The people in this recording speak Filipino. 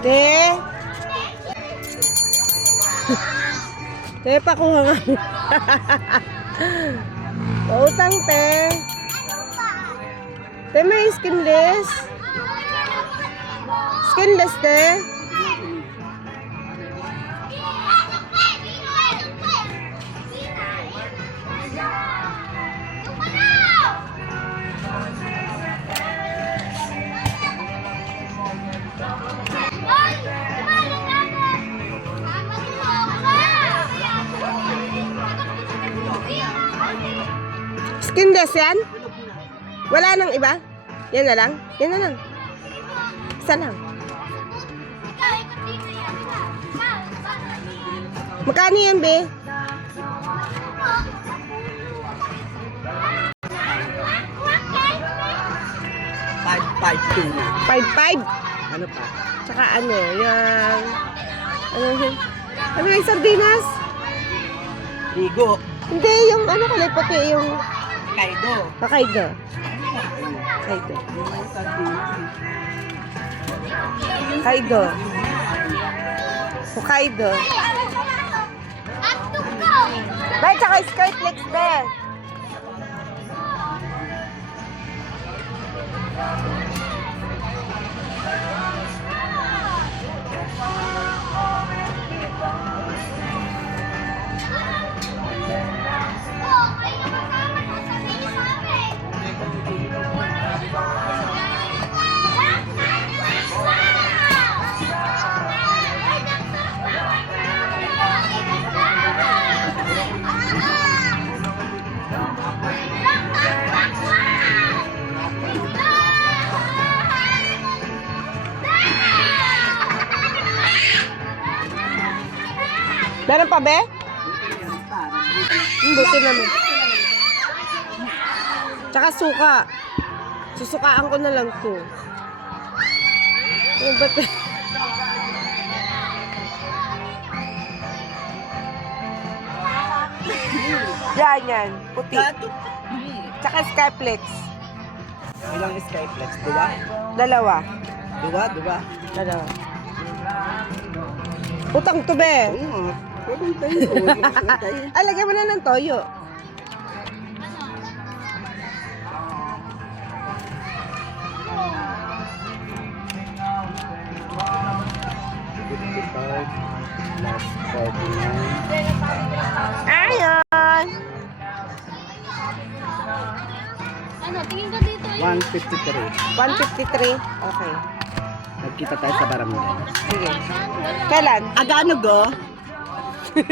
Te. Te, pakuha nga. Pautang, te. Te, may skinless. Skinless, te. Skinless yan? Wala nang iba? Yan na lang? Yan na lang. Isa lang. Magkano yan, be? 5.5 5.5? Ano pa? Tsaka ano, yung... Ano yun? Ano yung sardinas? Ligo. Hindi, yung ano kulay puti, yung... Kaido. Hokkaido. Hokkaido. Hokkaido. Hokkaido. Dahil tsaka skirt legs, be. Meron pa, be? Buti naman. Tsaka suka. Susukaan ko na lang to. Ano ba ito? Yan, yan. Puti. Tsaka skyflex. Ilang Skyflex? Dua? Dalawa. Dua? Dalawa. Utang to, be. Oo. Pwede tayo. Ay, lagyan mo na ng toyo. Plus 49. Ayan. Ano, tingin ka dito. 153. 153. Okay. Nagkita tayo sa barangay. Sige. Kailan? Agano go?